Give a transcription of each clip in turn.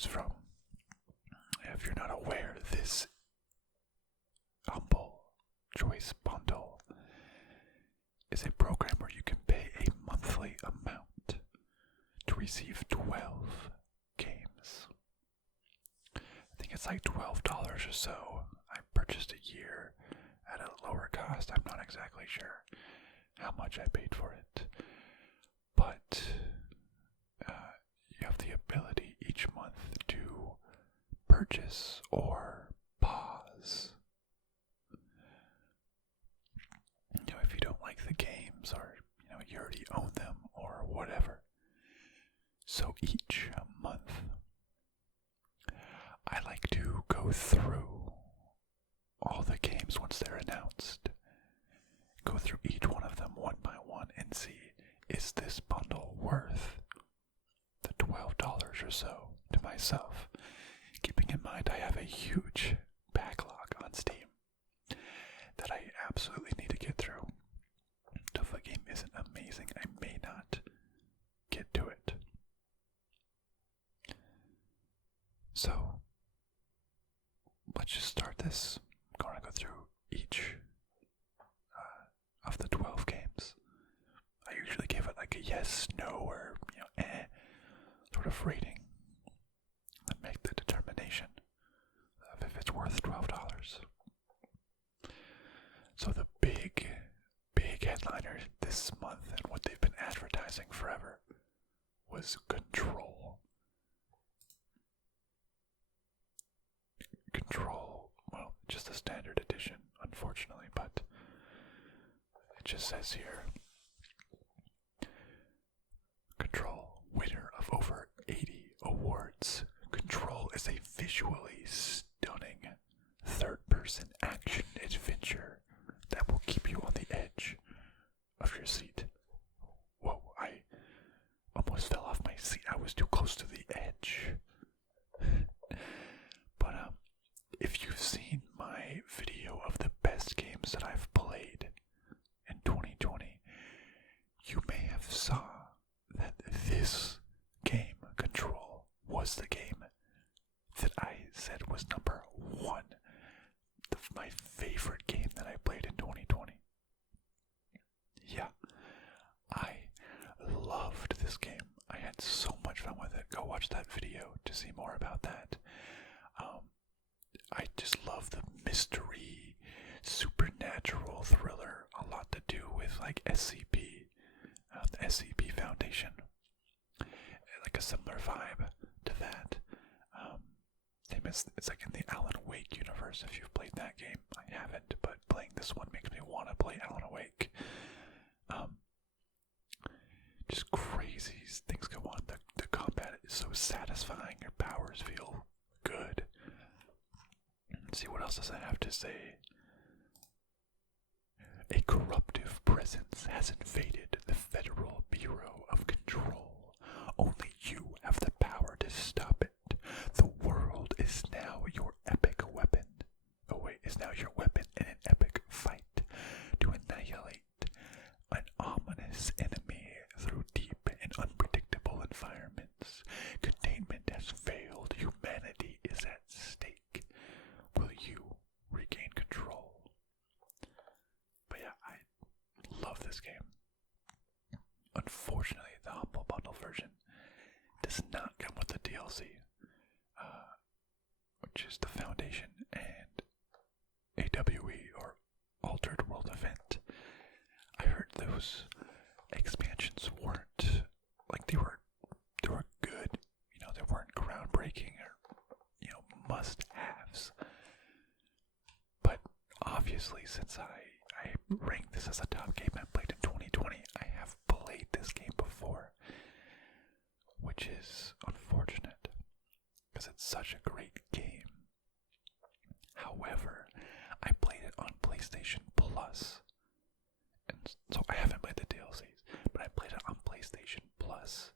choose from. If you're not aware, this Humble Choice Bundle is a program where you can pay a monthly amount to receive 12 games. I think it's like $12 or so. I purchased a year at a lower cost. I'm not exactly sure how much I paid for it. But you have the ability each month to purchase or pause. If you don't like the games, or you already own them or whatever. So each month I like to go through all the games once they're announced. Go through each one of them one by one and see, is this bundle worth the $12 or so to myself? Keeping in mind I have a huge backlog on Steam that I absolutely need to get through. If a game isn't amazing, I may not get to it. So, let's just start this. I'm going to go through each of the 12 games. I usually give it like a yes, no, or sort of rating. And make the determination of if it's worth $12. So the big headliner this month, and what they've been advertising forever, was Control. Control, well, just the standard edition, unfortunately, but it just says here, Control, winner of over 80 awards. Control is a visually stunning third-person action adventure that will keep you on the edge of your seat. Whoa, I almost fell off my seat. I was too close to the edge. But if you've seen my video of the best games that I've played in 2020, you may have saw that this game, Control, was the game that I said was number one. My favorite game that I played in 2020. Yeah, I loved this game. I had so much fun with it. Go watch that video to see more about that. I just love the mystery, supernatural thriller. A lot to do with like SCP, the SCP Foundation. Like a similar vibe to that. It's like in the Alan Wake universe, if you've played that game. I haven't, but playing this one makes me want to play Alan Wake. Just crazy things go on. The combat is so satisfying. Your powers feel good. Let's see, what else does it have to say? A corruptive presence has invaded the Federal Bureau of Control. Only you have the power to stop it. The world is now your epic weapon. Is now your weapon in an epic fight to annihilate an ominous enemy through deep and unpredictable environments. Containment has failed. Humanity is at stake. Will you regain control? But yeah, I love this game. Unfortunately, the Humble Bundle version does not come with the DLC, which is the Foundation and AWE, or Altered World Event. I heard those expansions weren't, like, they were good, they weren't groundbreaking or, must-haves. But obviously, since I ranked this as a top game I played in 2020, I have played this game before, which is unfortunate, because it's such a great game. However, I played it on PlayStation Plus, and so I haven't played the DLCs, but I played it on PlayStation Plus.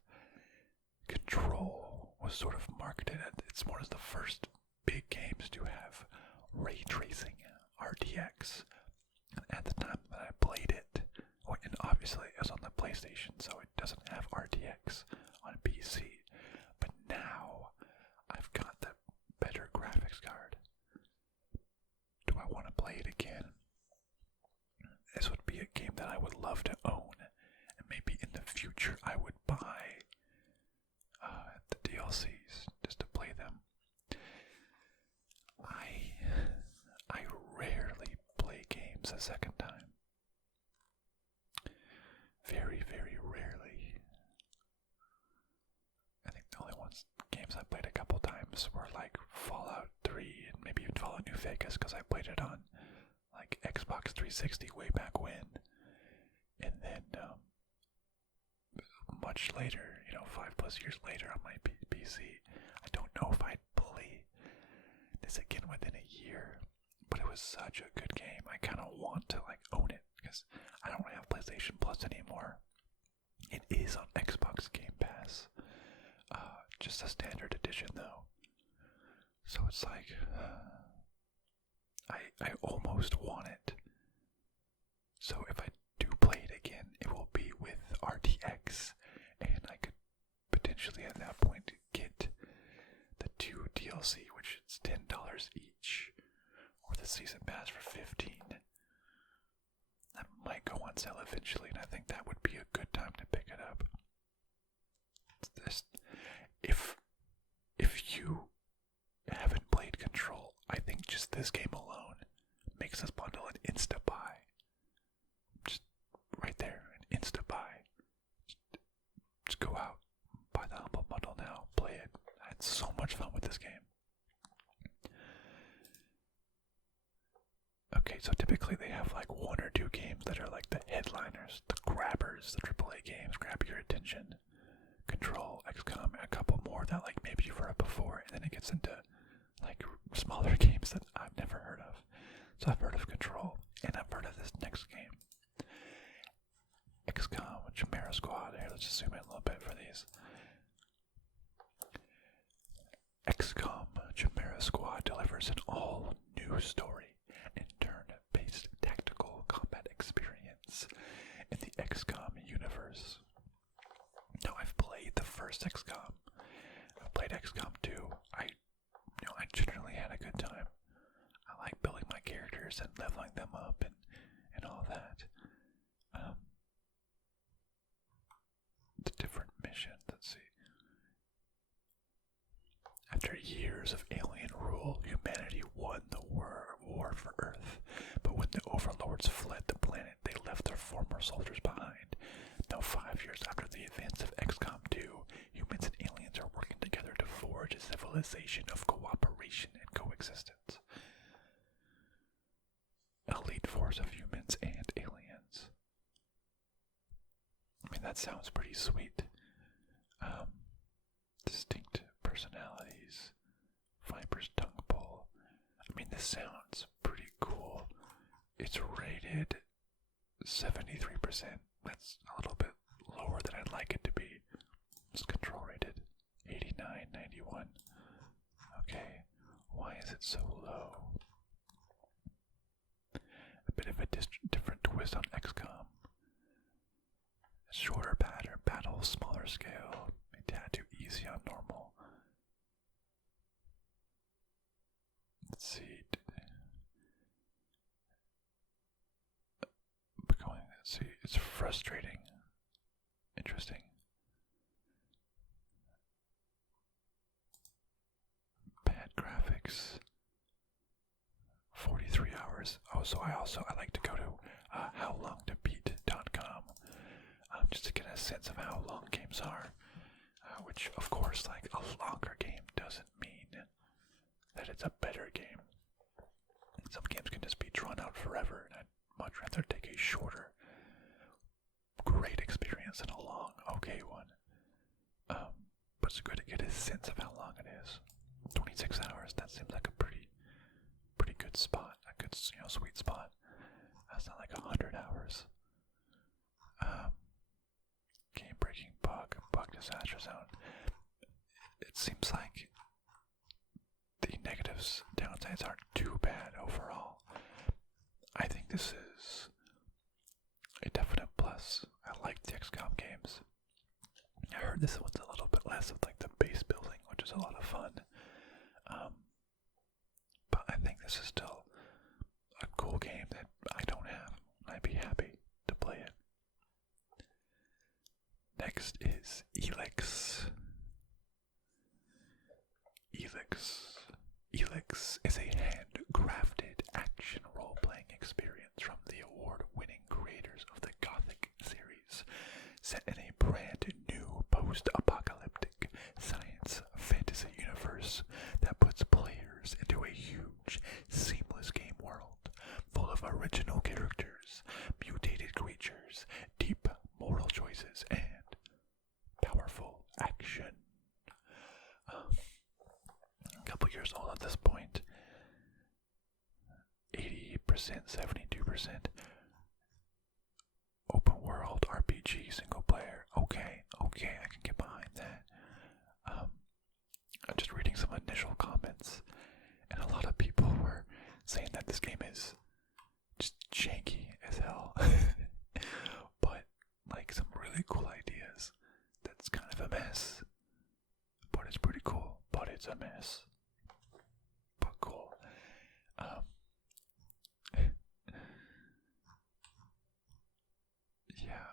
Control was sort of marketed it's one of the first big games to have ray tracing, RTX. And at the time that I played it, and obviously it was on the PlayStation, so it doesn't have RTX on PC. But now I've play it again, this would be a game that I would love to own, and maybe in the future I would buy the DLCs just to play them. I rarely play games a second time. Very, very rarely. I think the only games I played a couple times were like Fallout 3 and maybe even Fallout New Vegas, because I played it on like Xbox 360 way back when. And then much later, 5+ years later on my PC, I don't know if I'd play this again within a year, but it was such a good game. I kind of want to like own it because I don't have PlayStation Plus anymore. It is on Xbox Game Pass, just a standard edition though. So it's like I almost want it. So if I do play it again, it will be with RTX, and I could potentially at that point get the 2 DLC, which is $10 each, or the season pass for $15. That might go on sale eventually, and I think that would be a good time to pick it up. If you haven't played Control, I think just this game alone makes this bundle an insta-buy. Just right there, an insta-buy. Just go out, buy the Humble Bundle now, play it. I had so much fun with this game. Okay, so typically they have like 1 or 2 games that are like the headliners, the grabbers, the AAA games, grab your attention. Control, XCOM, a couple more that like maybe you've heard of before, and then it gets into like smaller games that I've never heard of. So I've heard of Control, and I've heard of this next game. XCOM, Chimera Squad. Here, let's just zoom in a little bit for these. XCOM, Chimera Squad delivers an all-new story and turn-based tactical combat experience in the XCOM universe. Now, I've played the first XCOM. I've played XCOM 2. I generally had a good time. I like building my characters and leveling them up and all that. The different missions, let's see. After years of alien rule, humanity won the war for Earth. But when the overlords fled the planet, they left their former soldiers behind. Now, 5 years after the events of XCOM 2, humans and aliens are working together to forge a civilization of cooperation and coexistence. Elite force of humans and aliens. I mean, that sounds pretty sweet. Distinct personalities. Viper's tongue pull. I mean, this sounds pretty cool. It's rated 73%. That's a little bit lower than I'd like it to be. It's Control rated 89.91. Okay, why is it so low? A bit of a different twist on XCOM. Shorter pattern, battle, smaller scale, a tad too easy on normal. Let's see. Let's see, it's frustrating. Interesting. Bad graphics. 43 hours. Oh, so I like to go to howlongtobeat.com just to get a sense of how long games are. Which, of course, like a longer game doesn't mean that it's a better game. Some games can just be drawn out forever, and I'd much rather take a shorter, great experience than a long, okay one. But it's good to get a sense of how long it is. 26 hours, that seems like a pretty good spot, a good, sweet spot. That's not like 100 hours. Game breaking bug disaster zone. It seems like the negatives, downsides aren't too bad overall. I think this is a definite plus. I like the XCOM games. I heard this one's a little bit less of like the base building, which is a lot of fun. But I think this is still a cool Elex is a handcrafted action role-playing experience from the award-winning creators of the Gothic series, set in a brand new post-apocalyptic science fantasy universe that puts players into a huge, seamless game world full of original characters, mutated creatures, deep moral choices, and powerful action. A couple years old at this point. 80%, 72%. Open world RPG single player. Okay, I can get behind that. I'm just reading some initial comments, and a lot of people were saying that this game is just janky as hell. But like some really cool ideas. That's kind of a mess. But it's pretty cool. But it's a mess. But cool. Yeah.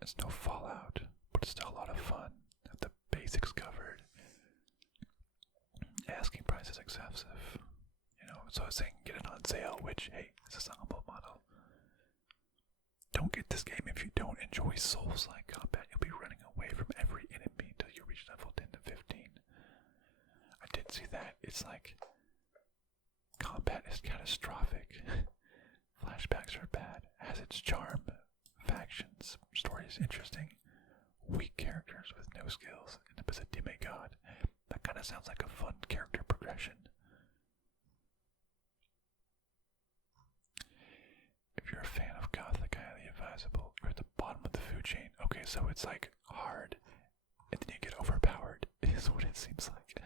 It's no Fallout, but it's still a lot of fun. Have the basics covered. Asking price is excessive. You know, so I was saying get it on sale, which, hey, is a sellable model. Don't get this game if you don't enjoy Souls-like combat. You'll be running away from every enemy until you reach level 10 to 15. I did see that. It's like combat is catastrophic. Flashbacks are bad. Has its charm. Factions. Story is interesting. Weak characters with no skills. End up as a demigod. That kind of sounds like a fun character progression. If you're a fan of Gothic, highly advisable. You're at the bottom of the food chain. Okay, so it's like hard, and then you get overpowered, is what it seems like.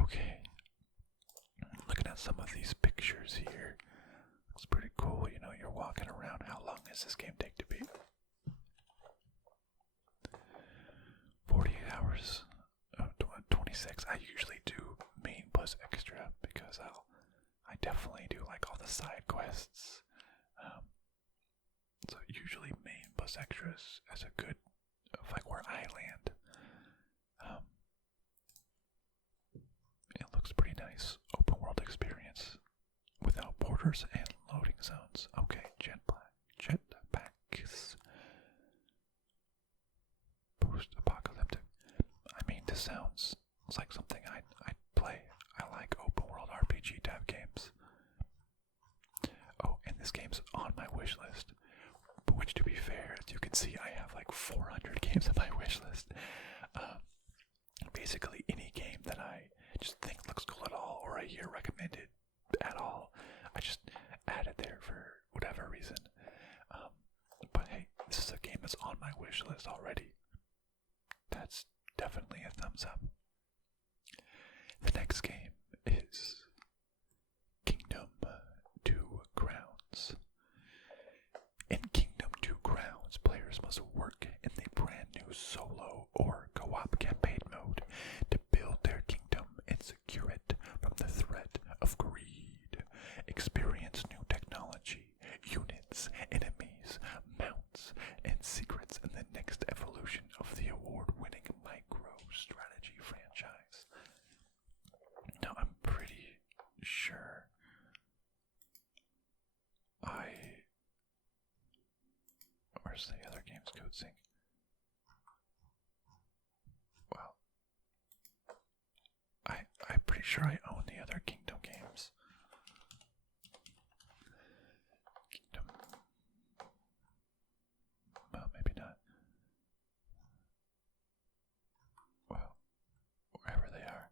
Okay. Looking at some of these pictures here. Looks pretty cool. You know, you're walking around. How long does this game take to beat? 48 hours. 26. I usually do main plus extra because I definitely do like all the side quests. So usually main plus extras as a good, like where I land. It looks pretty nice. Open world experience without borders and loading zones. Okay, jetpacks. Post-apocalyptic. I mean, this sounds like something I'd play. I like open world RPG type games. Oh, and this game's on my wish list. Which, to be fair, as you can see, I have like 400 games on my wish list. Basically, any game that I just think looks cool at all, or I hear recommended at all, I just add it there for whatever reason. But hey, this is a game that's on my wish list already. That's definitely a thumbs up. The next game is Kingdom 2 Crowns. In Kingdom 2 Crowns, players must work in the brand new solo or co-op campaign mode to build their kingdom and secure it from the threat of greed. Experience new technology, units, enemies, mounts, and secrets in the next evolution of the award-winning micro-strategy franchise. Now, I'm pretty sure where's the other game's code sync? Well, I'm pretty sure I own the other Kingdom games. Kingdom. Well, maybe not. Well, wherever they are.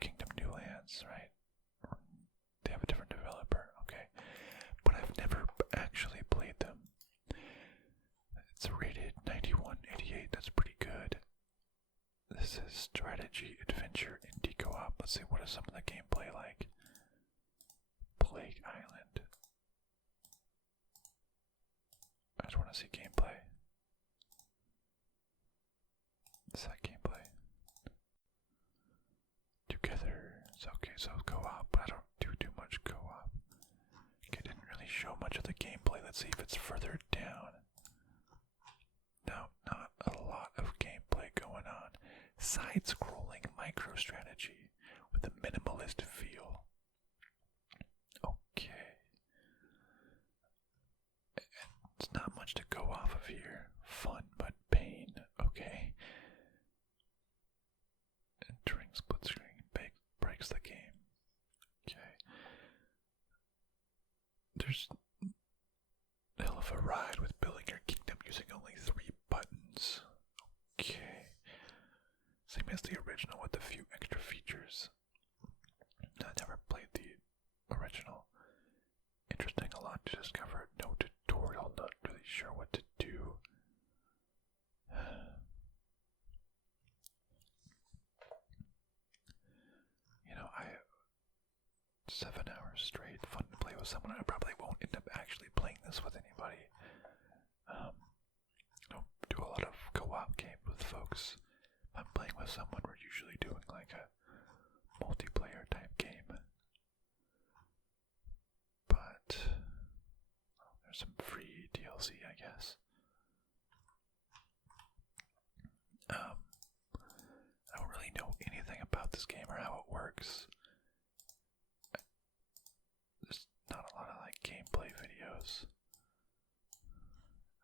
Kingdom New Lands, right? They have a different developer, okay. But I've never actually played them. It's rated 9188, that's pretty good. This is strategy, adventure, indie co-op. Let's see, what is some of the gameplay like? Plague Island. I just want to see gameplay. Is that gameplay? Together. It's okay, so co-op, but I don't do too much co-op. Okay, didn't really show much of the gameplay. Let's see if it's further down. No, not a lot of gameplay going on. side-scrolling micro-strategy with a minimalist feel. Okay. It's not much to go off of here. Fun, but pain. Okay. Entering split screen breaks the game. Okay. There's a hell of a ride with building your kingdom using only 3 buttons. Okay. Same as the original with a few extra features. I never played the original. Interesting, a lot to discover. No tutorial, not really sure what to do. You know, 7 hours straight, fun to play with someone. I probably won't end up actually playing this with anybody. Don't do a lot of co-op games with folks. If I'm playing with someone, we're usually doing like a multiplayer type game. But there's some free DLC, I guess. I don't really know anything about this game or how it works. There's not a lot of like gameplay videos.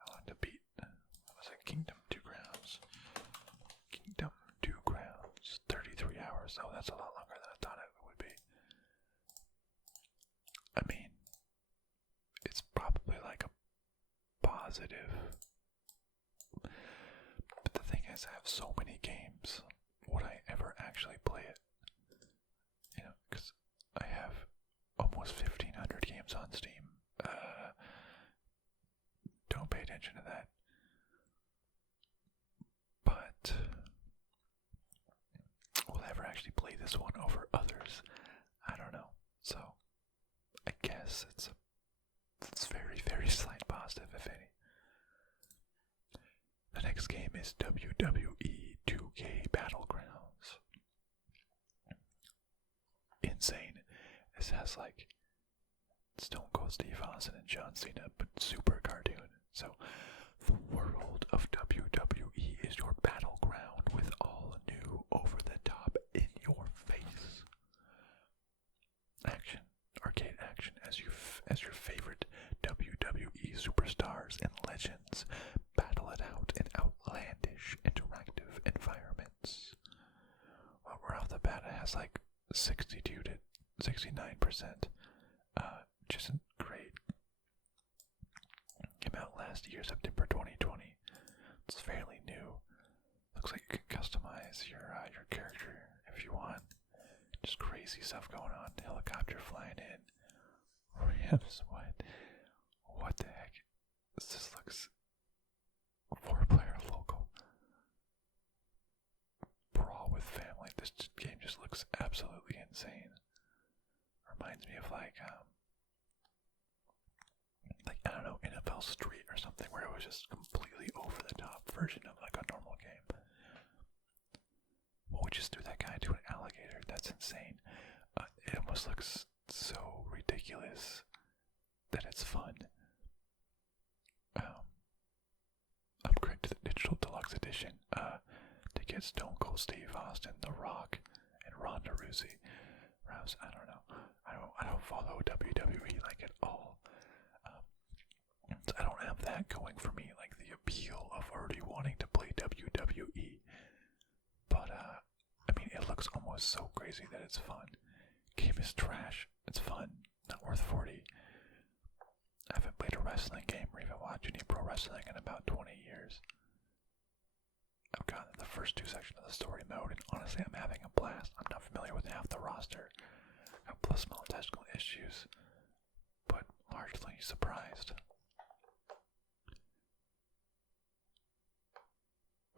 I want to beat. What was it? Kingdom 2 Grounds. Kingdom 2 Grounds. 33 hours. Oh, that's a lot longer than I thought it would be. I mean, it's probably like a positive. But the thing is, I have so many games. Would I ever actually play it? You know, because I have almost 1,500 games on Steam. Don't pay attention to that. But will I ever actually play this one over others? I don't know. So I guess it's very, very slight positive, if any. The next game is WWE 2K Battlegrounds. Insane. This has like Stone Cold Steve Austin and John Cena, but super cartoon. So the world of WWE is your battleground with all new, over-the-top, in-your-face action, arcade action as your favorite WWE superstars and legends battle it out in outlandish, interactive environments. Well, right off the bat, it has like 62 to 69%, which isn't great. Came out last year, September 2020. It's fairly new. Looks like you can customize your character if you want. Just crazy stuff going on. Helicopter flying in. Ramps, what the heck? This just looks 4-player local. Brawl with family. This game just looks absolutely insane. Reminds me of like I don't know, NFL Street or something, where it was just completely over the top version of like a normal game. What would just do that guy to an alligator? That's insane. It almost looks so ridiculous that it's fun. Upgrade to the Digital Deluxe Edition to get Stone Cold Steve Austin, The Rock, and Ronda Rousey. I don't know. I don't follow WWE like at all. I don't have that going for me, like the appeal of already wanting to play WWE. But I mean, it looks almost so crazy that it's fun. Game is trash. It's fun. Not worth 40. I haven't played a wrestling game or even watched any pro wrestling in about 20 years. I've gotten the first 2 sections of the story mode, and honestly, I'm having a blast. I'm not familiar with half the roster. Plus small technical issues, but largely surprised.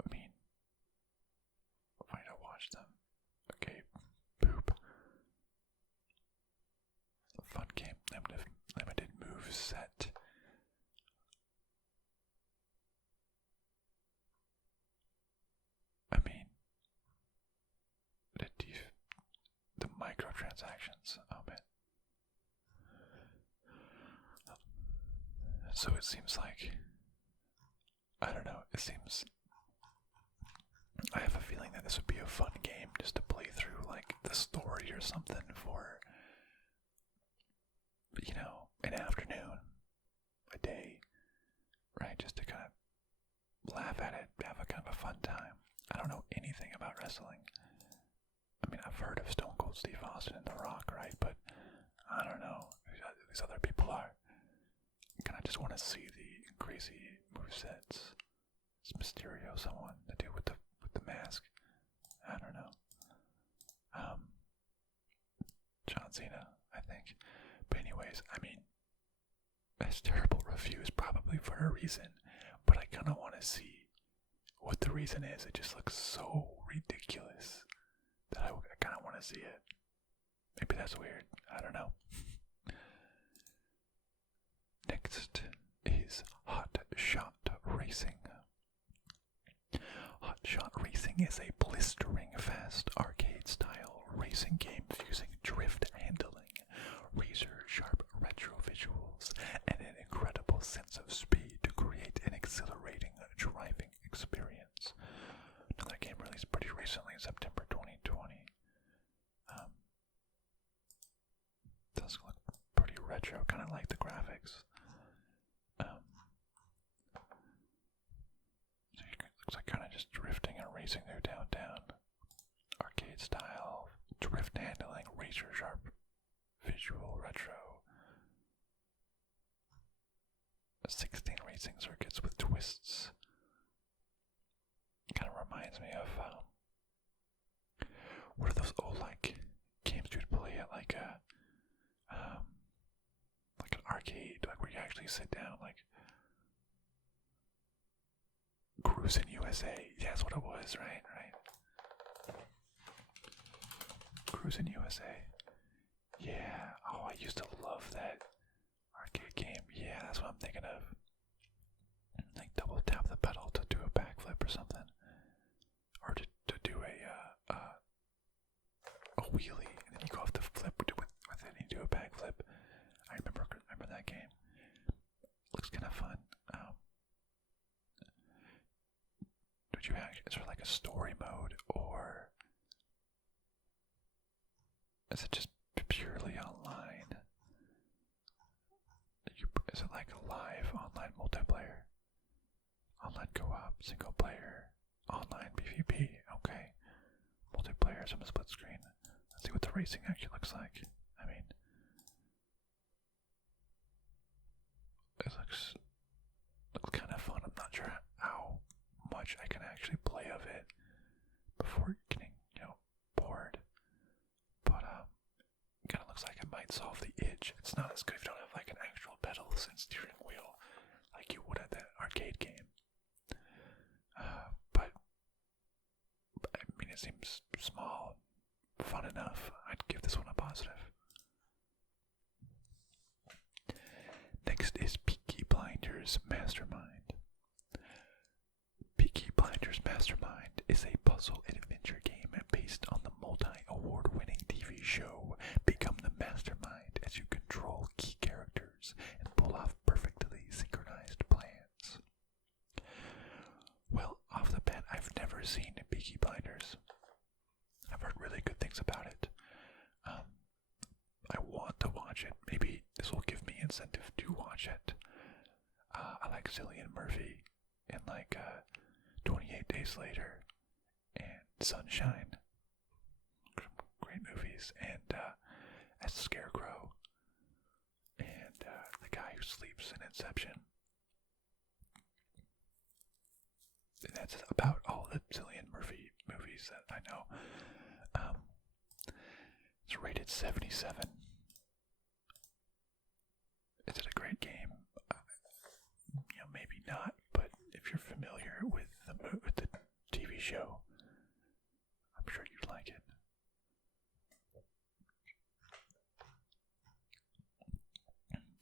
I mean, why not watch them? Okay, poop. Fun game, limited move set. I mean, the microtransactions, oh man. So it seems like, I don't know, it seems I have a feeling that this would be a fun game just to play through, like, the story or something for, you know, an afternoon, a day, right? Just to kind of laugh at it, have a kind of a fun time. I don't know anything about wrestling. I mean, I've heard of Stone Cold Steve Austin and The Rock, right? But I don't know who these other people are. I kind of just want to see the crazy movesets. Is Mysterio someone? The dude with the mask? I don't know. John Cena, I think. But anyways, I mean, that's terrible reviews probably for a reason. But I kind of want to see what the reason is. It just looks so ridiculous that I kind of want to see it. Maybe that's weird. I don't know. Next is Hotshot Racing. Hotshot Racing is a blistering fast arcade-style racing game fusing drift handling, razor-sharp retro visuals, and an incredible sense of speed to create an exhilarating driving experience. Now, that game released pretty recently in September 2020. Does look pretty retro, kind of like the graphics. Looks like kind of just drifting and racing through downtown. Arcade style, drift handling, razor sharp, visual, retro. 16 racing circuits with twists. Kind of reminds me of, what are those old, like, games you'd play at, like an arcade, like where you actually sit down, like, Cruisin' USA. Yeah, that's what it was, right? Cruisin' USA. Yeah. Oh, I used to love that arcade game. Yeah, that's what I'm thinking of. Like double tap the pedal to do a backflip or something, or to do a wheelie, and then you go off the flip with it, and you do a backflip. I remember that game. Looks kind of fun. Is there like a story mode, or is it just purely online? Is it like a live online multiplayer? Online co-op, single player, online PvP, okay. Multiplayer, some split screen. Let's see what the racing actually looks like. I mean, it looks kind of fun. I'm not sure how much I can actually play of it before getting, bored. But it kind of looks like it might solve the itch. It's not as good if you don't have like an actual pedals and steering wheel like you would at that arcade game. But I mean, it seems small, fun enough. I'd give this one a positive. Next is Peaky Blinders Mastermind. Peaky Blinders Mastermind is a puzzle adventure game based on the multi-award-winning TV show Become the Mastermind, as you control key characters and pull off perfectly synchronized plans. Well, off the bat, I've never seen Peaky Blinders. I've heard really good things about it. I want to watch it. Maybe this will give me incentive to watch it. I like Cillian Murphy in like 28 Days Later and Sunshine. Great movies. And as Scarecrow and the guy who sleeps in Inception. And that's about all the Cillian Murphy movies that I know. It's rated 77. Is it a great game? Maybe not, but if you're familiar with the TV show, I'm sure you'd like it.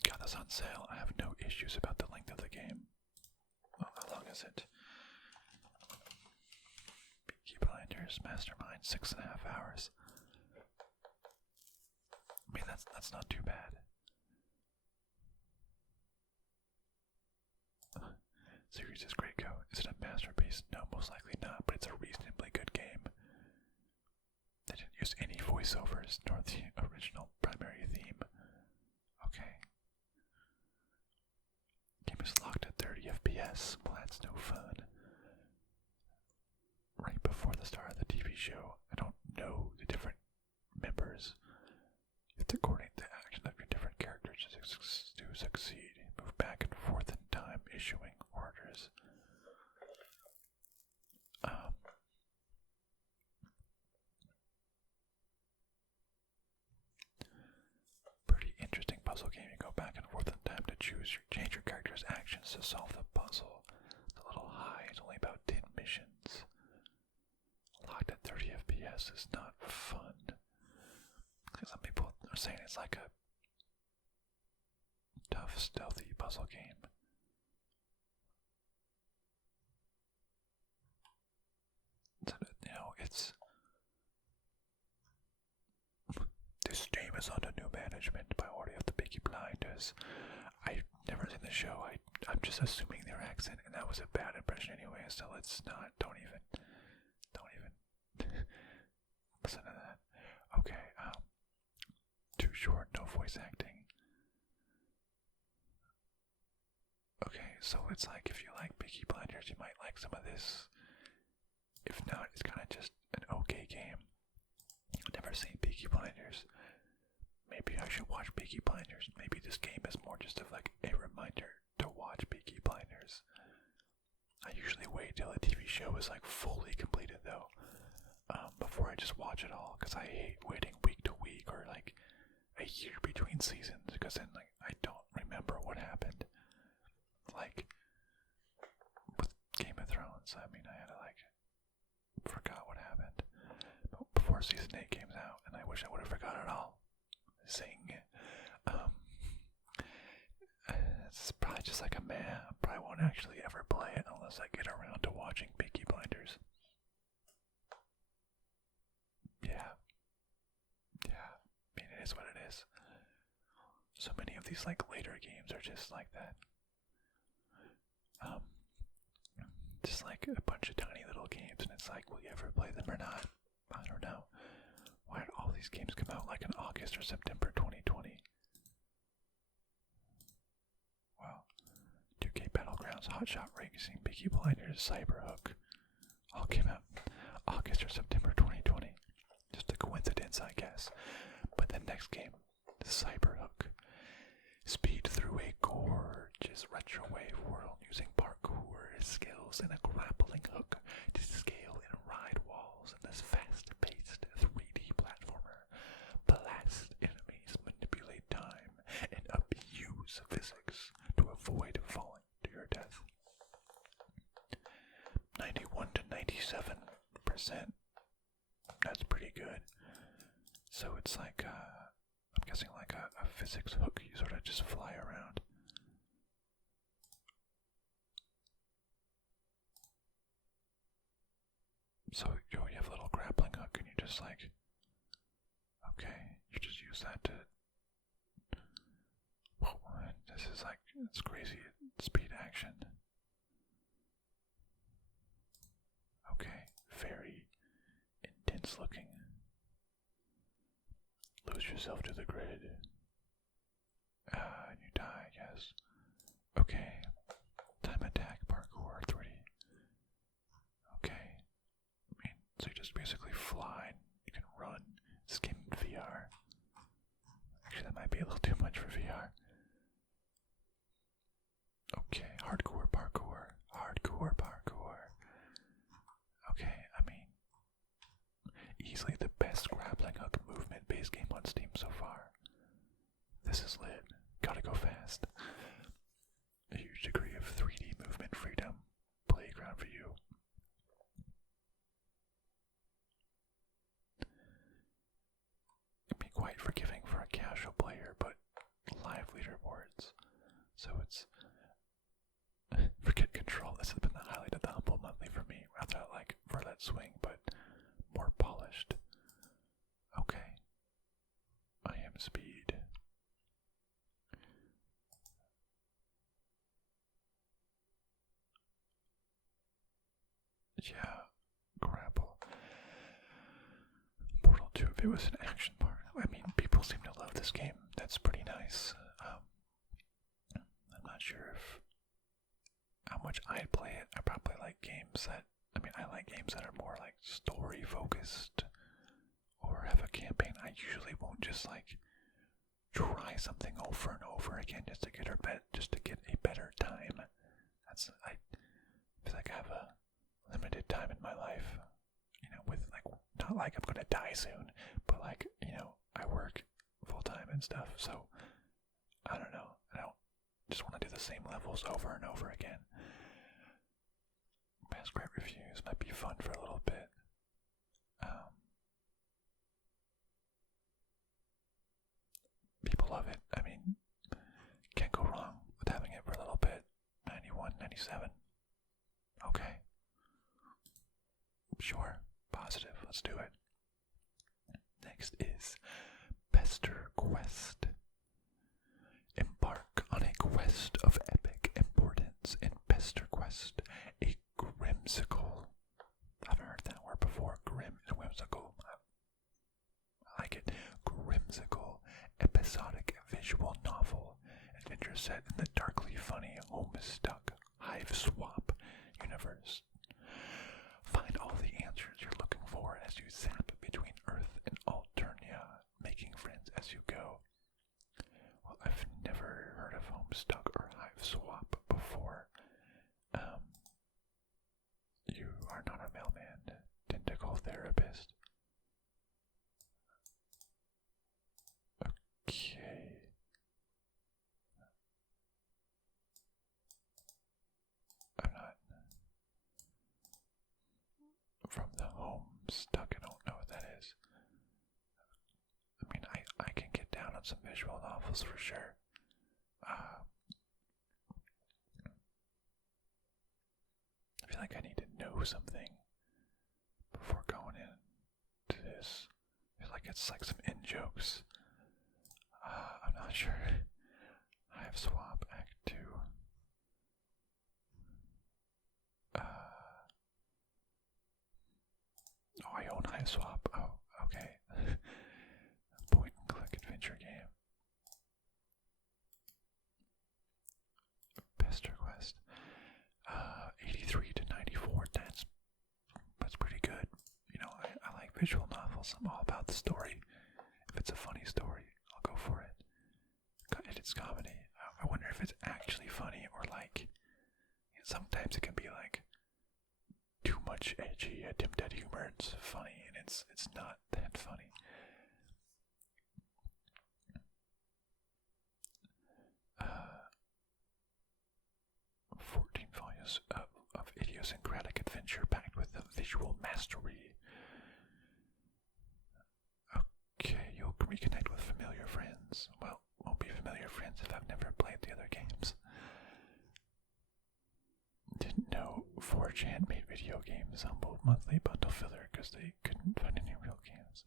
Got this on sale. I have no issues about the length of the game. Well, how long is it? Peaky Blinders Mastermind, 6.5 hours. I mean, that's not too bad. Series is great, go. Is it a masterpiece? No, most likely not, but it's a reasonably good game. They didn't use any voiceovers nor the original primary theme. Okay. Game is locked at 30 FPS. Well, that's no fun. Right before the start of the TV show, I don't know the different members. You have to coordinate the action of your different characters to succeed. Move back and forth in time, issuing orders. Pretty interesting puzzle game. You go back and forth in time to change your character's actions to solve the puzzle. It's a little high. It's only about 10 missions. Locked at 30 FPS is not fun. Some people are saying it's like a tough, stealthy puzzle game. It's this game is under new management by order of the Peaky Blinders. I've never seen the show. I'm just assuming their accent, and that was a bad impression anyway. So let's not. Don't even listen to that. Okay. Too short. No voice acting. Okay, so it's like if you like Peaky Blinders, you might like some of this. If not, it's kind of just an okay game. I've never seen Peaky Blinders. Maybe I should watch Peaky Blinders. Maybe this game is more just of like a reminder to watch Peaky Blinders. I usually wait till a TV show is like fully completed though, before I just watch it all, because I hate waiting week to week or like a year between seasons, because then like I don't remember what happened. Like with Game of Thrones, I mean, I had to like forgot what happened before season 8 came out, and I wish I would have forgot it all. It's probably just like a meh. I probably won't actually ever play it unless I get around to watching Peaky Blinders. Yeah. I mean, it is what it is. So many of these like later games are just like that. Just like a bunch of tiny little games, and it's like, will you ever play them or not? I don't know. Why did all these games come out like in August or September 2020? Well, 2K Battlegrounds, Hotshot Racing, Peaky Blinders, Cyberhook all came out August or September 2020. Just a coincidence, I guess. But the next game, Cyberhook. Speed through a gorgeous retrowave world using parkour skills and a grappling hook to scale and ride walls in this fast-paced 3D platformer. Blast enemies, manipulate time, and abuse physics to avoid falling to your death. 91 to 97%. That's pretty good. So it's like I'm guessing like a physics hook. You sort of just fly around. So you have a little grappling hook, and you just like, okay, you just use that to. Whoa, this is like, it's crazy speed action. Okay, very intense looking. Lose yourself to the grid. And you die, I guess. Okay. Time attack, parkour, 3D. Okay. I mean, so you just basically fly, and you can run. This game in VR. Actually, that might be a little too much for VR. Okay, hardcore parkour. Okay, I mean, easily the best grappling hook movement-based game on Steam so far. This is lit. Gotta go fast. A huge degree of 3D movement freedom. Playground for you. It'd be quite forgiving for a casual player, but live leaderboards. So it's forget control. This has been the highlight of the Humble Monthly for me. Rather like roulette swing, but more polished. Okay. I am speed. it was an action part. I mean, people seem to love this game. That's pretty nice. I'm not sure if how much I'd play it. I probably like games that, I like games that are more like story focused or have a campaign. I usually won't just like try something over and over again just to get a better time. I feel like I have a limited time in my life, with like, not like I'm gonna die soon, but like, I work full time and stuff, so I don't know. I don't just want to do the same levels over and over again. Past great reviews might be fun for a little bit. People love it. Can't go wrong with having it for a little bit. 91, 97. Okay. Sure. Positive. Let's do it. Next is Pesterquest. Embark on a quest of epic importance in Pesterquest, a grimsicle. I've heard that word before. Grim and whimsical. I like it. Grimsicle, episodic visual novel. Adventure set in the darkly funny Homestuck Hive Swap universe. Find all the answers you're looking for as you zap between Earth and Alternia, making friends as you go. Well, I've never heard of Homestuck or Hive Swap before. You are not a mailman, tentacle therapist. Okay. I'm not from the Homestuck. I don't know what that is. I can get down on some visual novels for sure. I feel like I need to know something before going into this. I feel like it's like some in-jokes. I'm not sure. Hive Swap Act 2. I own Hive Swap. Oh, okay. Point and click adventure game. Pesterquest. 83 to 94. That's pretty good. I like visual novels. I'm all about the story. If it's a funny story, I'll go for it. It's comedy. I wonder if it's actually funny or like, sometimes it can be like too much edgy, attempt at humor. It's funny and it's not that funny. 14 volumes of idiosyncratic adventure packed with a visual mastery. Okay, you'll reconnect with familiar friends. Well, won't be familiar friends if I've never played the other games. Didn't know 4chan made video games on both monthly bundle filler because they couldn't find any real games.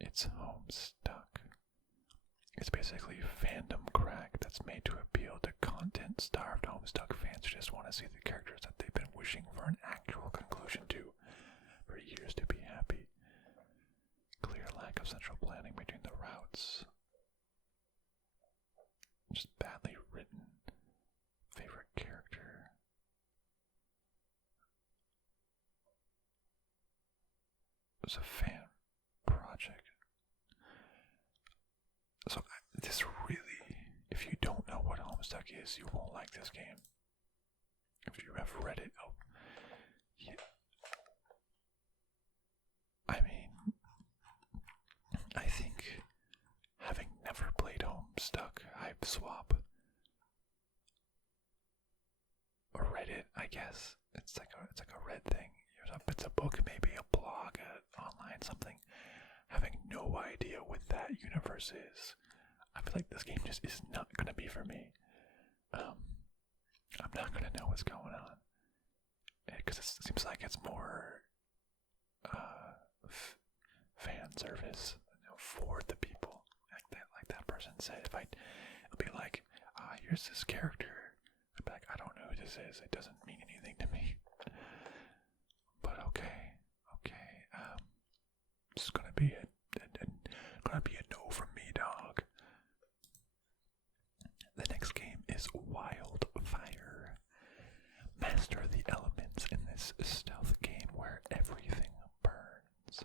It's Homestuck. It's basically fandom crack that's made to appeal to content-starved Homestuck fans who just want to see the characters that they've been wishing for an actual conclusion to for years to be happy. Clear lack of central planning between the routes. Just badly written. Favorite character. It was a fan project. So this really, if you don't know what Homestuck is, you won't like this game. If you have read it, yeah. I think having never played Homestuck, Hive Swap, or read it, I guess it's like a read thing. It's a book, maybe a blog, online something. Having no idea what that universe is, I feel like this game just is not gonna be for me. I'm not gonna know what's going on because it seems like it's more fan service, for the people, like that person said. It'll be like, here's this character. I'd be like, I don't know who this is. It doesn't mean anything to me. But okay. It's gonna be a no from me, dog. The next game is Wildfire. Master the elements in this stealth game where everything burns.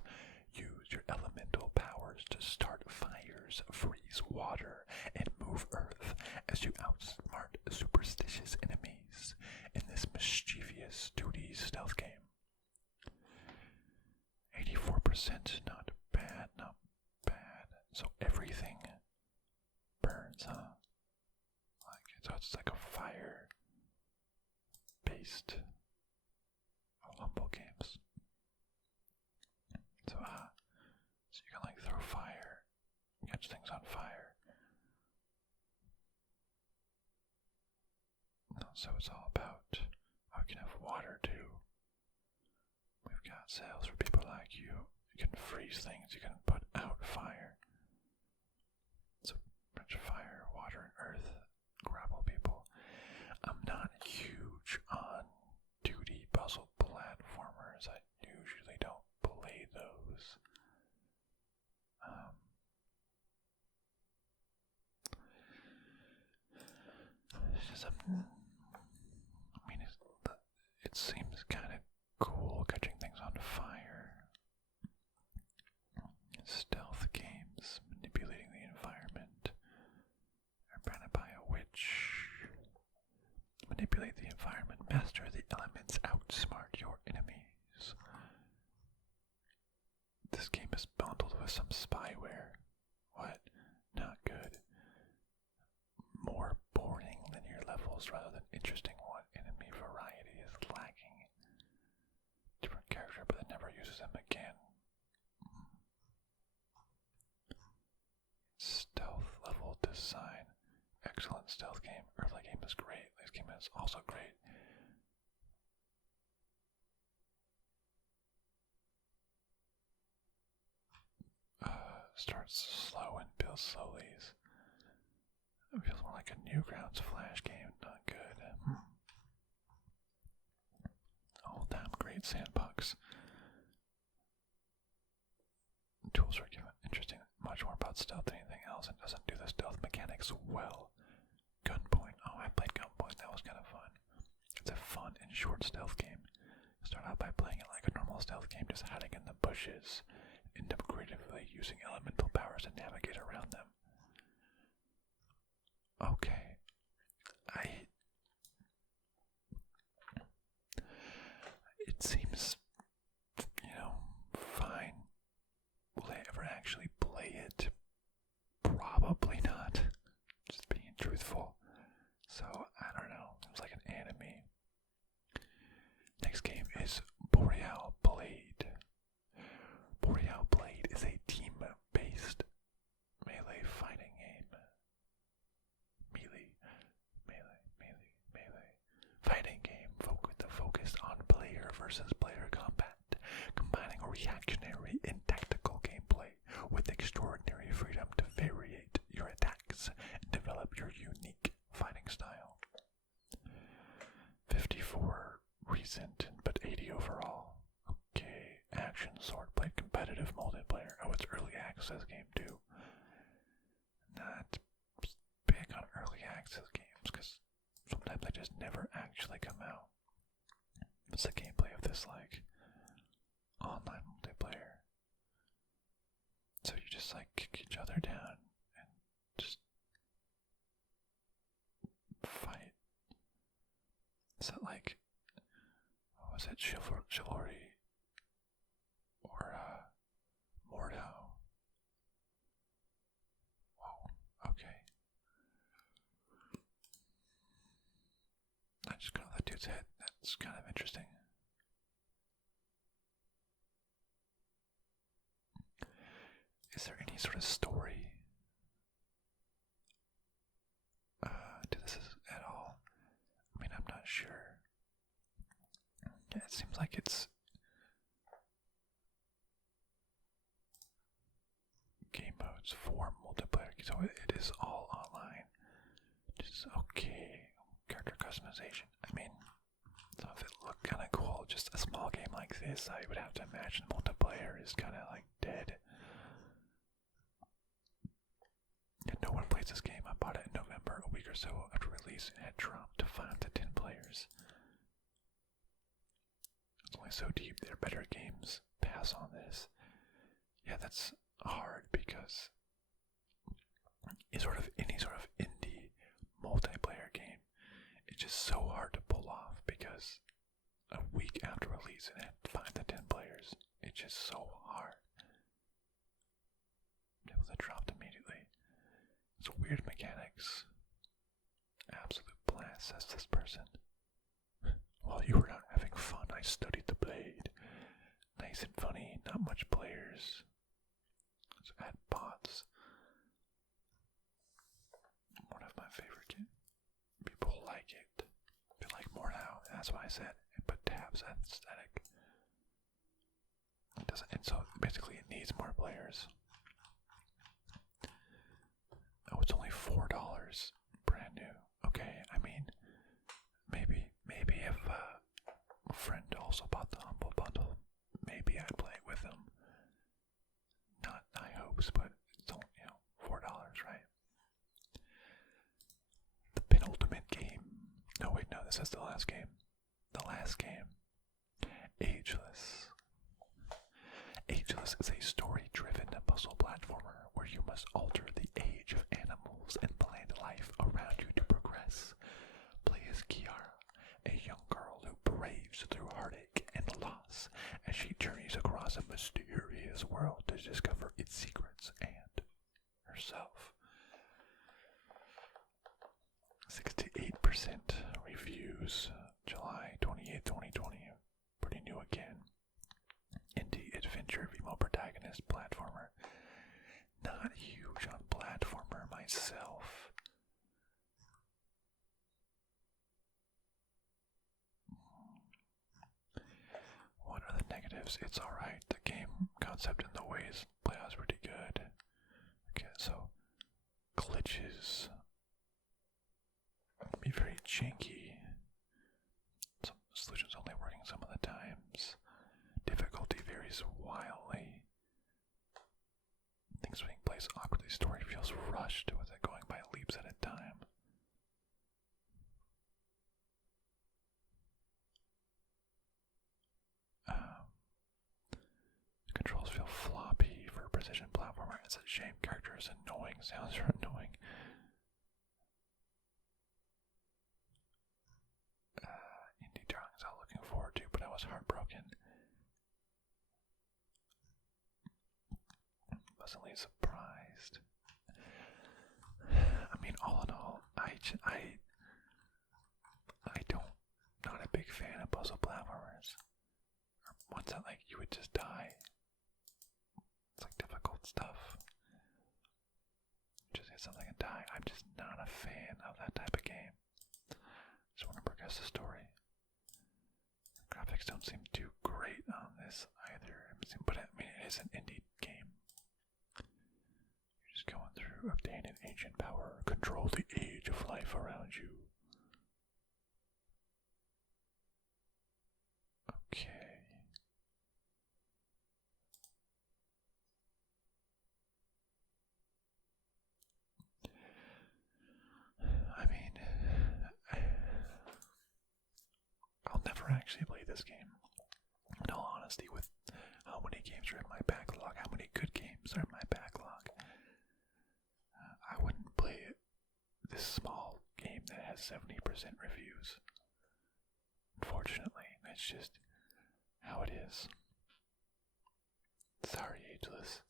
Use your elemental powers to start fires, freeze water, and move earth as you outsmart superstitious enemies in this mischievous 2D stealth game. 84%, not bad, not bad. So everything burns, huh? So it's like a fire-based humble games. So you can like throw fire, catch things on fire. So it's all about, oh, you can have water too. We've got sails for people like you. You can freeze things, you can put out fire. So much fire, water, and earth, grapple people. I'm not huge on 2D puzzle platformers. I usually don't play those. It's just it seems kind of cool catching things on fire. Stealth games, manipulating the environment. Branded by a witch. Manipulate the environment, master the elements, outsmart your enemies. This game is bundled with some spyware. What? Not good. More boring linear levels rather than interesting one. Enemy variety is lacking. Different character, but it never uses them again. Stealth level design. Excellent stealth game. Early game is great. This game is also great. Starts slow and builds slowly. It feels more like a Newgrounds Flash game. Not good. All time great sandbox. Tools are given interesting, much more about stealth than anything else, and doesn't do the stealth mechanics well. Gunpoint. Oh, I played Gunpoint. That was kind of fun. It's a fun and short stealth game. Start out by playing it like a normal stealth game, just hiding in the bushes. End up creatively using elemental powers to navigate around them. Okay. It seems, fine. Will I ever actually play it? Probably not. Just being truthful. So, I don't know. It was like an anime. Next game is Boreal Blade. Boreal Blade is a team-based melee fighting game. Melee fighting game with the focus on player versus player combat, combining reactionary and tactical gameplay with extraordinary freedom to variate your attacks and develop your unique fighting style. 54 recent, but 80 overall. Okay, action swordplay competitive multiplayer. Oh, it's early access game too. Not big on early access games because sometimes they just never actually come out. What's the gameplay of this like? Online multiplayer. So you just like kick each other down and just fight. Is that like, what was it, Chivalry? Or Mordo? Whoa, okay. I just cut off that dude's head. That's kind of interesting. Is there any sort of story to this at all? I mean, I'm not sure. Yeah, it seems like it's game modes for multiplayer, so it is all online. Just okay. Character customization. I mean, some of it looked kind of cool. Just a small game like this, I would have to imagine multiplayer is kind of like dead. or so after release, it had dropped to 5 to 10 players. It's only so deep there. Better games pass on this. Yeah, that's hard because any sort of indie multiplayer game, it's just so hard to pull off because a week after release it had 5 to 10 players. It's just so hard. It was dropped immediately. It's weird mechanics. Absolute blast, says this person. While you were out having fun, I studied the blade. Nice and funny, not much players. Let's add bots. One of my favorite games. People like it. They like more now. That's why I said put tabs aesthetic. It doesn't, and so basically it needs more players. Oh, it's only $4, brand new. Okay, I mean, maybe if a friend also bought the Humble Bundle, maybe I'd play it with them. Not high hopes, but it's only, $4, right? The penultimate game. No, wait, no, this is the last game. The last game. Ageless. Ageless is a story-driven puzzle platformer where you must alter the age of animals and plant life around you to progress. Play as Kiara, a young girl who braves through heartache and loss as she journeys across a mysterious world to discover its secrets and herself. 68% reviews, July 28, 2020. Pretty new again. Indie adventure female protagonist platformer. Not huge on platformer myself. What are the negatives? It's alright. The game concept and the ways play out is pretty good. Okay, so glitches can be very janky. Some solutions only working some of the times. Difficulty varies wildly. Things being placed awkwardly. Story feels rushed with it going by leaps at a time. Controls feel floppy for a precision platformer. It's a shame. Character is annoying. Sounds are annoying. Indie darlings I was looking forward to, but I was heartbroken. Pleasantly surprised. I mean, all in all, I don't, not a big fan of puzzle platformers. Ones that like you would just die. It's like difficult stuff. Just hit something and die. I'm just not a fan of that type of game. Just want to progress the story. Graphics don't seem too great on this either. But I mean, it is an indie game. You're just going through, obtain an ancient power, control the age of life around you. Okay. I mean, I'll never actually play this game. In all honesty, with how many games are in my backlog, how many good games are in my backlog, I wouldn't play this small game that has 70% reviews. Unfortunately, that's just how it is. Sorry, Ageless.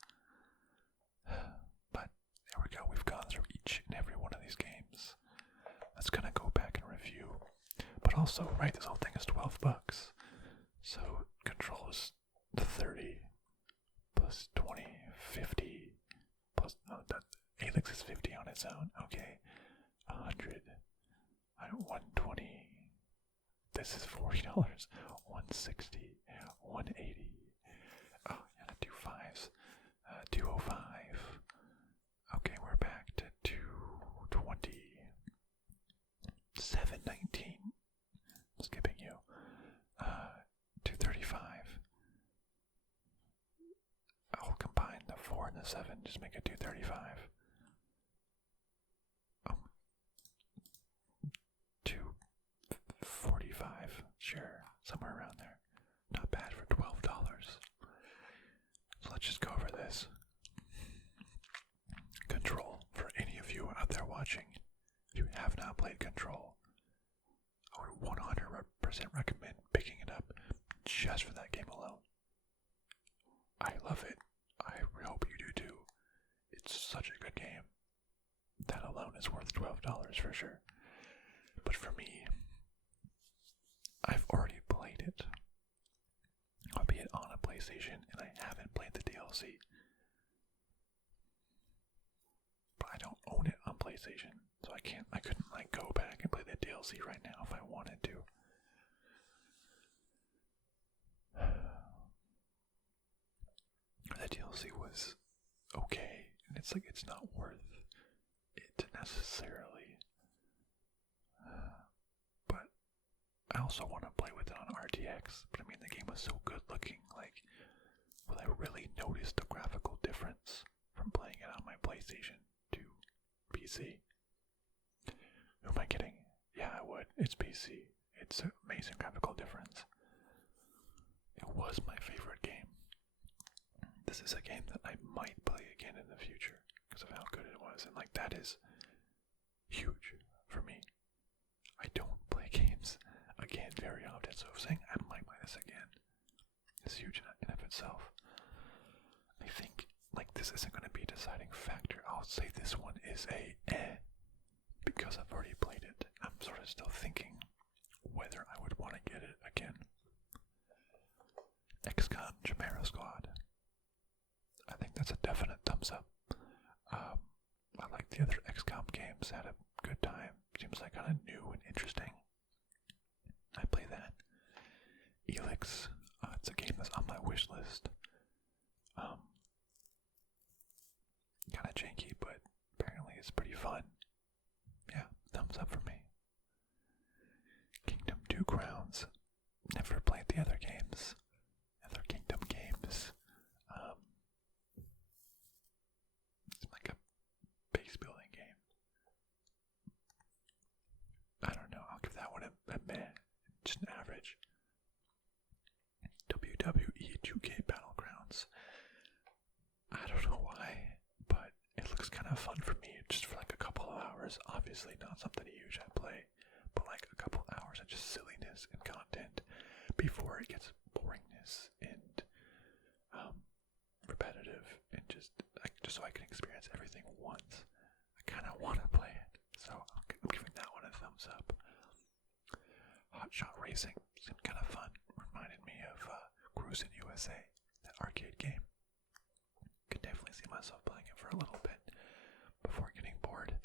But there we go. We've gone through each and every one of these games. Let's kind of go back and review. But also, right, this whole thing is $12. So control is 30 plus 20, 50 plus, no, that Elex is 50 on its own. Okay, 100, 120. This is $40. 160, 180. Oh, yeah, two fives. 205. Okay, we're back to 220. 719. Skipping you. 235. I'll combine the 4 and the 7, just make it 235. Blade control. I would 100% recommend picking it up just for that game alone. I love it. I hope you do too. It's such a good game. That alone is worth $12 for sure. But for me, I've already played it, albeit on a PlayStation, and I haven't played the DLC. But I don't own it on PlayStation, so I couldn't like go back and play the DLC right now if I wanted to. The DLC was okay, and it's like it's not worth it necessarily. But I also want to play with it on RTX. But I mean, the game was so good looking. Like, will I really notice the graphical difference from playing it on my PlayStation to PC? Who am I kidding? Yeah, I would. It's PC. It's an amazing graphical difference. It was my favorite game. This is a game that I might play again in the future because of how good it was, and like that is huge for me. I don't play games again very often, so saying I might play this again is huge in of itself. I think like this isn't going to be a deciding factor. I'll say this one is a because I've already played it. I'm sort of still thinking whether I would want to get it again. XCOM Chimera Squad. I think that's a definite thumbs up. I like the other XCOM games, had a good time. Seems like kind of new and interesting. I play that. Elex, it's a game that's on my wish list. Kind of janky, but apparently it's pretty fun. Yeah, thumbs up for me. Kingdom 2 Crowns. Never played the other games. Other Kingdom games. It's like a base building game. I don't know, I'll give that one a meh. Just an average. WWE 2K Battlegrounds. I don't know why, but it looks kind of fun for me just for like a couple of hours. Obviously not something huge I play, but like a couple hours of just silliness and content before it gets boringness and repetitive and just so I can experience everything once. I kind of want to play it, so I'm giving that one a thumbs up. Hotshot Racing seemed kind of fun. Reminded me of Cruisin' USA, that arcade game. Could definitely see myself playing it for a little bit before getting bored.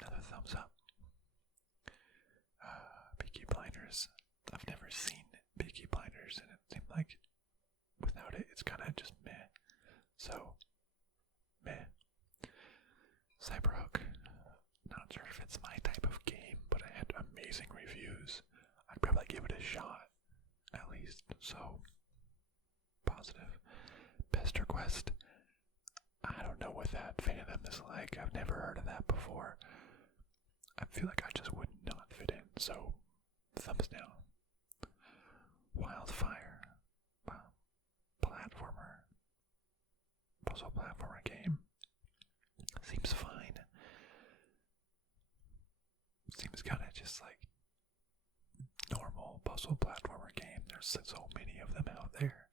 Another thumbs up. Peaky Blinders. I've never seen Peaky Blinders, and it seemed like without it, it's kind of just meh. So, meh. Cyberhook. Not sure if it's my type of game, but it had amazing reviews. I'd probably give it a shot, at least. So, positive. Pesterquest. I don't know what that fandom is like. I've never heard of that before. I feel like I just would not fit in, so thumbs down. Wildfire. Platformer. Puzzle platformer game. Seems fine. Seems kind of just like normal puzzle platformer game. There's so many of them out there.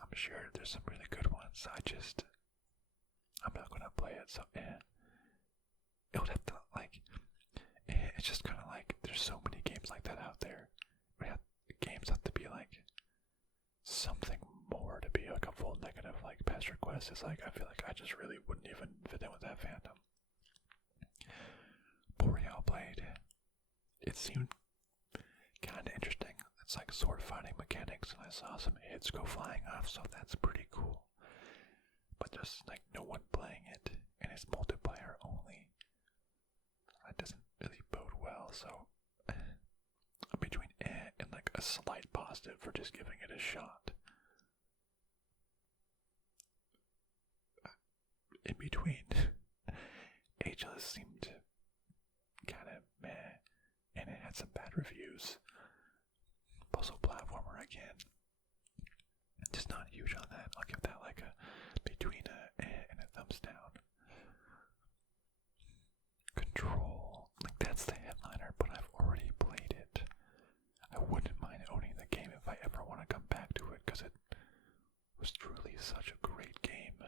I'm sure there's some really good ones. I'm not gonna play it, so it would have to like, it's just kind of like, there's so many games like that out there. Games have to be like something more to be like a full negative. Like Pesterquest is like, I feel like I just really wouldn't even fit in with that fandom. Boreal Blade. It seemed kind of interesting. It's like sword fighting mechanics, and I saw some hits go flying off, so that's pretty cool. But there's like no one playing it, and it's multiplayer only. That doesn't really bode well, so I'm between and like a slight positive for just giving it a shot. In between, Ageless seemed kind of meh, and it had some bad reviews. Puzzle platformer again. Just not huge on that. I'll give that like a between a and a thumbs down. Control. was truly such a great game.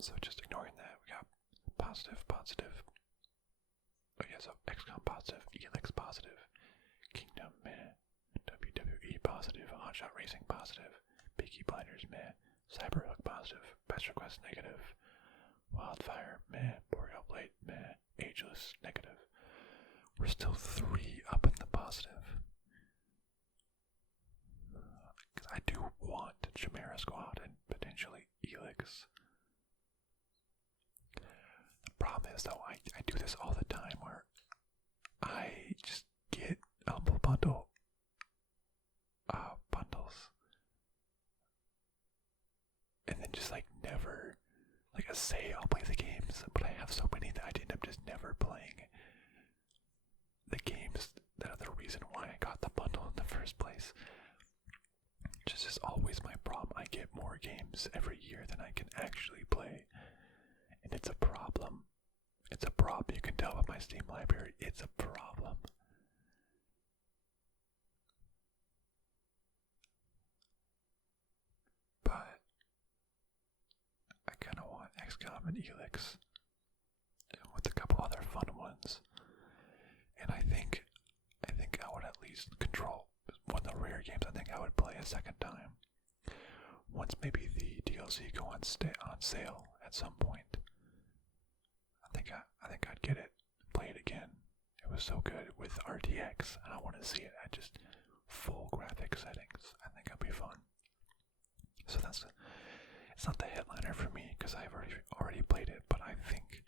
So just ignoring that, we got positive. Oh yeah, so XCOM positive, Elex positive, Kingdom meh, WWE positive, Hotshot Racing positive, Peaky Blinders meh, Cyberhook positive, Pesterquest negative, Wildfire meh, Boreal Blade meh, Ageless negative. We're still 3 up in the positive. Because I do want Chimera go out and potentially Elex. The problem is though, I do this all the time where I just get humble bundles. And then just like never, like I say I'll play the games, but I have so many that I end up just never playing the games that are the reason why I got the bundle in the first place. Which is just always my problem. I get more games every year than I can actually play. And it's a problem. It's a problem. You can tell by my Steam library. It's a problem. But I kind of want XCOM and Elex with a couple other fun ones. And I think I would at least control one of the rare games. I think I would play a second time. Once maybe the DLC go on sale at some point. I think I'd get it, play it again. It was so good with RTX, and I want to see it at just full graphic settings. I think it'd be fun. So it's not the headliner for me because I've already played it, but I think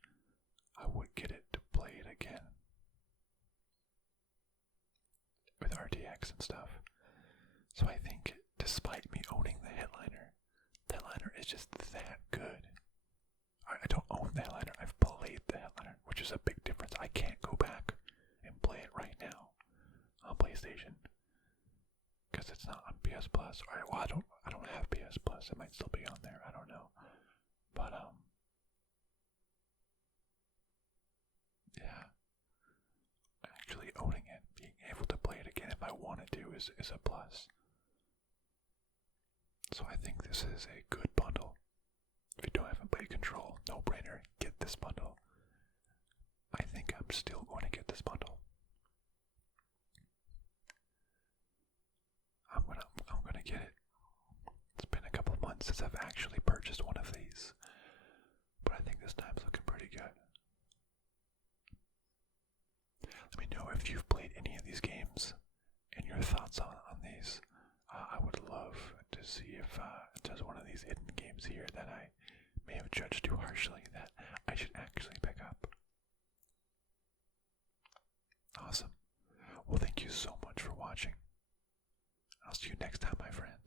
I would get it to play it again with RTX and stuff. So I think, despite me owning the headliner is just that good. I don't own the headliner, I've played the headliner, which is a big difference. I can't go back and play it right now on PlayStation because it's not on PS Plus. Well, I don't have PS Plus. It might still be on there. I don't know. But yeah, actually owning it, being able to play it again if I wanted to, is a plus. So I think this is a good bundle. If you haven't played Control, no brainer, get this bundle. I think I'm still going to get this bundle. I'm gonna get it. It's been a couple months since I've actually purchased one of these, but I think this time's looking pretty good. Let me know if you've played any of these games and your thoughts on these. I would love to see if there's one of these hidden games here that I may have judged too harshly that I should actually pick up. Awesome. Well, thank you so much for watching. I'll see you next time, my friends.